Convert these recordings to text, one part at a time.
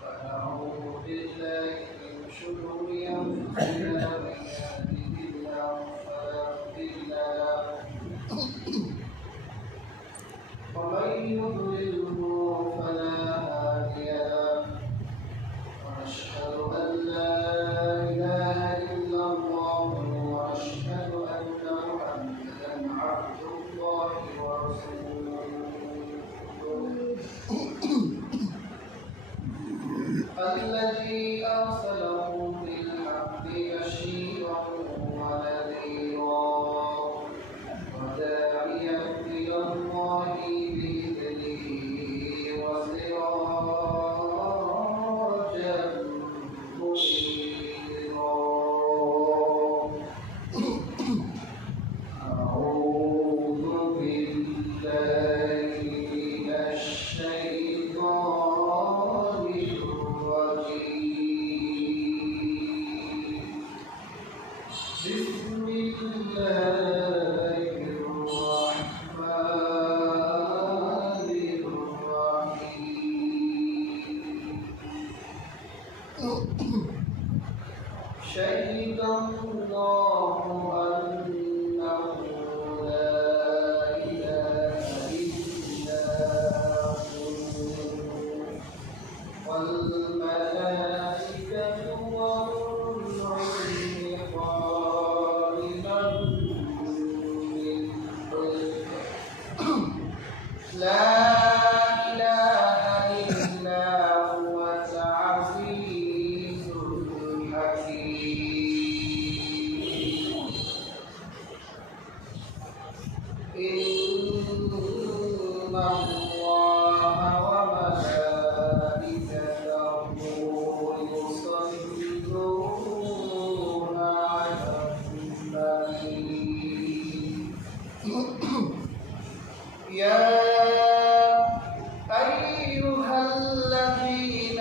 ونعوذ بالله من شرور أنفسنا من يهده الله فلا مضل له ومن يضلله فلا هادي له ونشهد أن لا إله إلا الله ونشهد أن محمدا عبد الله ورسوله الذي أرسله بالحق بشيرا ونذيرا وداعيا إلى الله بإذنه وسراجا منيرا أعوذ بالله من الشيطان الرجيم بسم الله الرحمن الرحيم شهد الله أنه لا إله إلا هو والملائكة وأولو العلم قائما بالقسط لا إله إلا هو العزيز الحكيم إن الله وملائكته يصلون على النبي يا أيها الذين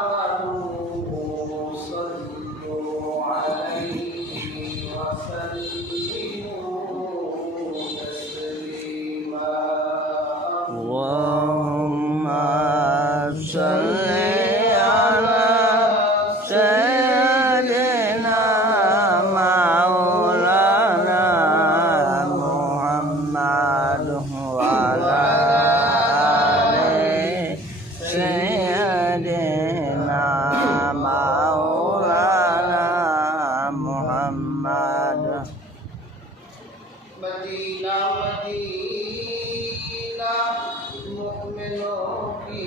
آمنوا صلوا عليه وسلموا تسليما اللهم صل على سيدنا مولانا محمد وعلى آل سيدنا مولانا محمد مدينة مدينة مؤمنون في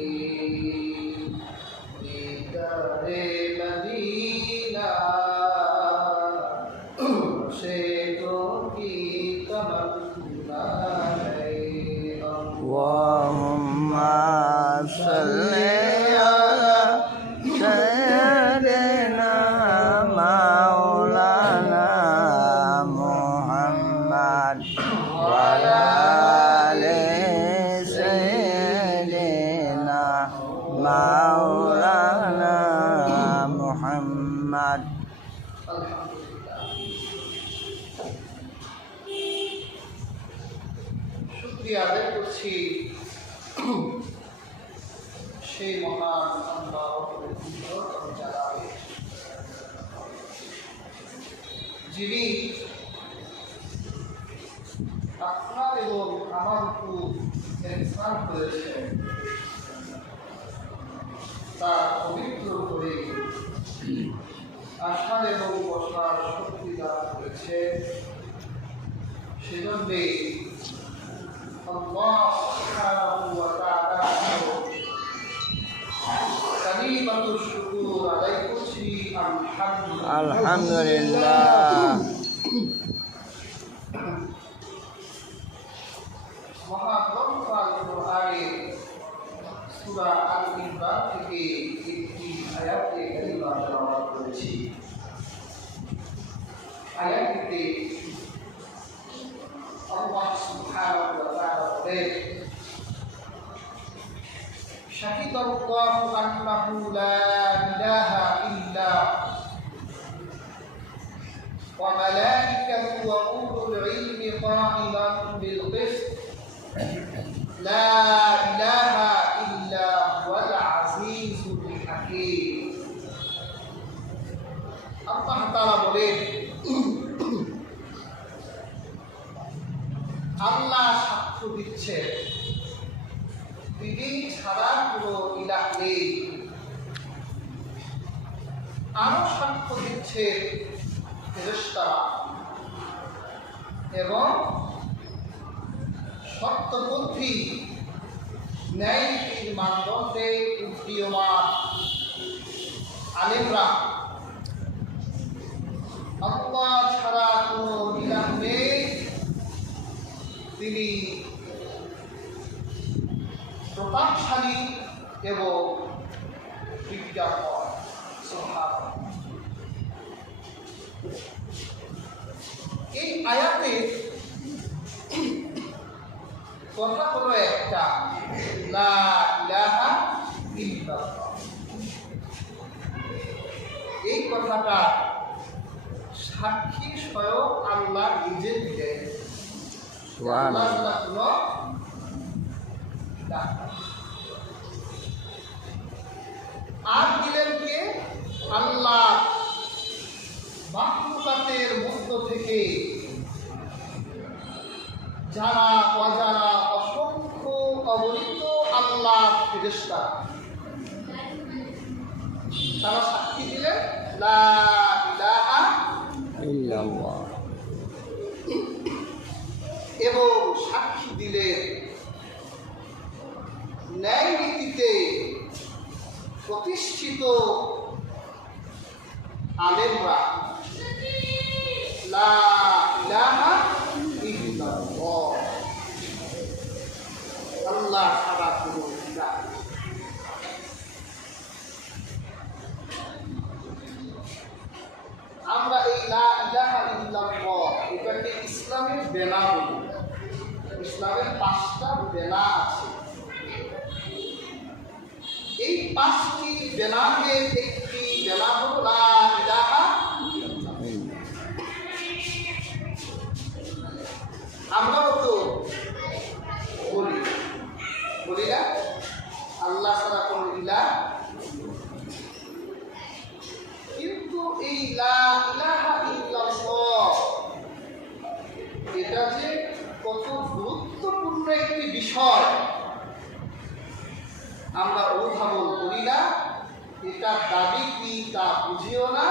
والجناحين لدار مدينة شيطان في تمنى اللهم صل على سيدنا مولانا محمد وعلى آل سيدنا مولانا محمد আলহামদুলিল্লাহ শুকরিয়া আদায় করছি সেই মহান আল্লাহ যিনি আপনার এবং আমার উপর ইহসান করেছেন তার পবিত্র করে আসার এবং বসার শক্তি দান করেছে সেজন্যে আল্লাহ সুবহানাহু ওয়া তাআলা কালিমাতুশ শুকর আদায় করছি আলহামদুলিল্লাহ মহাগ্রন্থ আল কোরআনের সূরা আল ইমরান থেকে একটি আয়াতে কারিমা তেলাওয়াত করেছি আয়াতটিতে আল্লাহ সুবহানাহু ওয়া তাআলা বলেন শাহিদাল্লাহু আন্নাহু লা ইলাহা ইল্লা وملائكته وأولو العلم قائما بالقسط لا إله إلا هو العزيز الحكيم আল্লাহ তাআলা বলেন আল্লাহ সাক্ষ্য দিচ্ছে তিনি ছাড়া কোনো ইলাহ নেই আরো সাক্ষ্য দিচ্ছে ফেরেশতারা এবং সত্যবুদ্ধি ন্যায়নীতির মানদণ্ডে উদীয়মান আলেমরা আল্লাহ ছাড়া কোনো ইলাহ নেই তিনি প্রতাপশালী এবং বিজ্ঞাপন সুবহানাল্লাহ। এই আয়াতে কথা হলো একটা লা ইলাহা ইল্লাল্লাহ। এই কথাটা সাক্ষী স্বয়ং আল্লাহ নিজে দিলেন আল্লাহ ছাড়া কোনো ইলাহ নেই। আর দিলেন কে? আল্লাহ মাখলুকাতের মধ্য থেকে যারা অজানা অসংখ্য অগণিত আল্লাহ ফেরেশতা তারা সাক্ষী দিলেন লা ইলাহা ইল্লাল্লাহ এবং সাক্ষী দিলেন ন্যায় নীতিতে প্রতিষ্ঠিত আলেমরা লা ইলাহা ইল্লাল্লাহ আল্লাহ ছাড়া কোনো ইলাহ নেই। আমরা এই লা ইলাহা ইল্লাল্লাহ এটাকে ইসলামের বেনা বলি। ইসলামের 5টা বেনা আছে। এই 5টি বেনামের একটি বেনা হলো লা ইলাহা ইল্লাল্লাহ। আমরাও তো বলি না আল্লাহ ছাড়া কোনো ইলাহ, কিন্তু এই লা ইলাহা ইল্লাল্লাহ এটা যে কত গুরুত্বপূর্ণ একটি বিষয় আমরা অনুধাবন করি না। এটা দাবি কি তা বুঝিও না,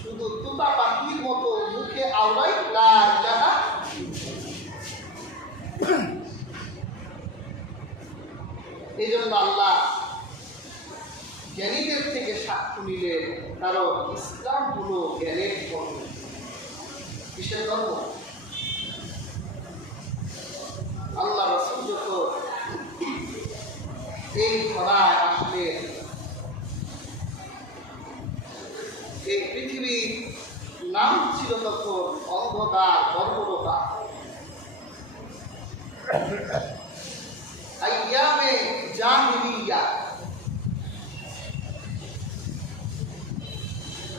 শুধু তোতা পাখির মতো মুখে আওড়াই লা ইলাহা। এই জন্য আল্লাহ জ্ঞানীদের থেকে সাক্ষ্য নিলেন, কারণ ইসলাম হলো জ্ঞানের ধর্ম। কিসের ধর্ম? আল্লাহ রাসূল যখন এই ধরায় আসলেন, এই পৃথিবীর নাম ছিল তখন অন্ধকার, বর্বরতা। আইয়ামে জাহিলিয়া,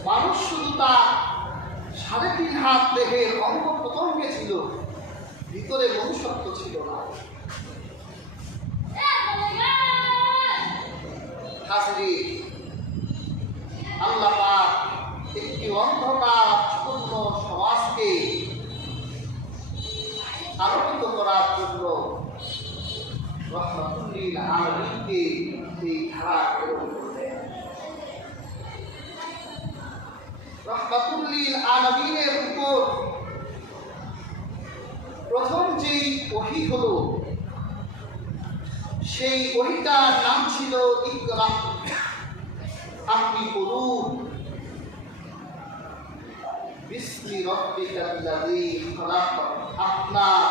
মানুষ শুধু তার 3.5 হাত দেহের অঙ্গ প্রত্যঙ্গে ছিল, ভিতরে মনুষ্যত্ব ছিল না। হাজরিন, আল্লাহ পাক একটি অন্ধকারপূর্ণ সমাজকে আলোকিত করার জন্য রহমাতুল লিল আলামিনকে এই ধারা প্রেরণ করলেন। রহমাতুল লিল আলামিনের উপর প্রথম যেই ওহী হলো, সেই ওহীটার নাম ছিল ইকরা। আপনি পড়ুন, বিসমি রাব্বিকাল্লাযী খালাক, আপনার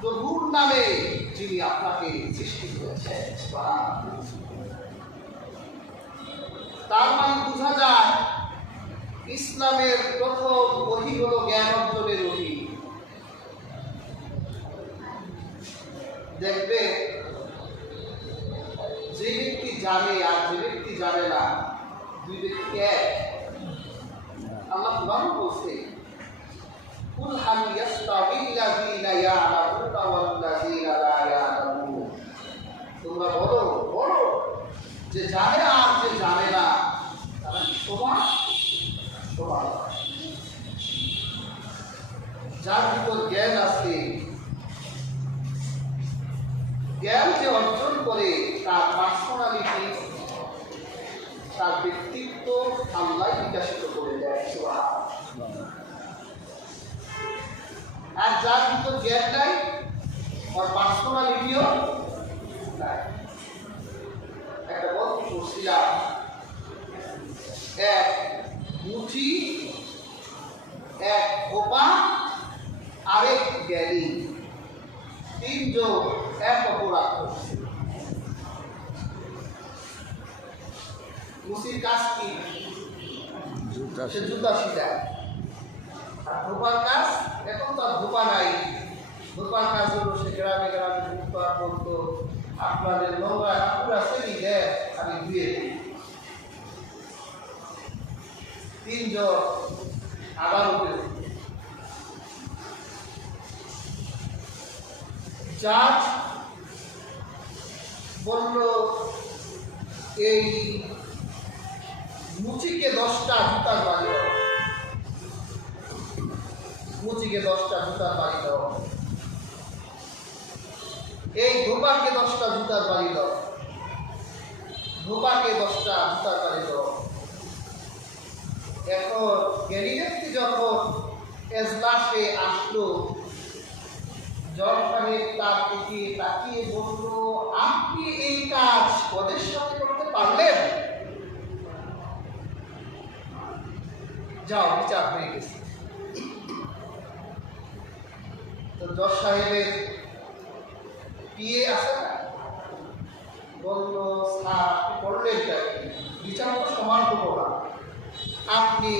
প্রভুর নামে যিনি আপনাকে সৃষ্টি করেছেন। তার মানে বোঝা যায় ইসলামের প্রথম ওহী হলো জ্ঞান অর্জনের ওহী। দেখবে যে ব্যক্তি জানে আর যে ব্যক্তি জানে না, দুই ব্যক্তি এক। আল্লাহ কুরআন বলছে কুল হাল ইয়াস্তাবিল্লাযীনা ইয়ালামুনা ওয়াল্লাযীনা লা ইয়ালামুন। তোমরা বলো বলো যে জানে আর যে জানে না তারা কি সমান? সমান। যার ভিতর জ্ঞান আছে, জ্ঞান যে অর্জন করে তার পার্সোনালিটি, তার ব্যক্তিত্ব আল্লাহ বিকাশিত করে দেয়। আর যার ভিতর জ্ঞান নাই, ওর পার্সোনালিটিও নাই। একটা গল্প করছিলাম, এক মুঠি, এক খোপা, আরেক জ্ঞানী, তিনজন এক অপরাধ করছে। মুসির কাজ কি? সে জুতা শিখায়। আর ধোপার কাজ, এখন তো আর ধোপা নাই, ধোপার কাজ হলো সে গ্রামে গ্রামে ধূপা করতো। আপনাদের নোংরা কাপড় আছে নি, দেয় আমি ধুয়ে দিই। তিনজন আদালতে, জাজ বলল এই মুচিকে 10টা জুতার বাড়ি দাও, মুচিকে 10টা জুতার বাড়ি দাও। এই ধোপাকে 10টা জুতার বাড়ি দাও, ধোপাকে 10টা জুতার বাড়ি দাও। এখন জ্ঞানী ব্যক্তি যখন এজলাসে আসলো, জজ সাহেব তার দিকে তাকিয়ে বলল, আপনি এই কাজ ওদের সাথে করতে পারলেন? যাও, বিচার হয়ে গেছে। তো জজ সাহেবের পিএ আছে না, বলল, স্যার আপনি করলেন, বিচার তো সমান হবো না, আপনি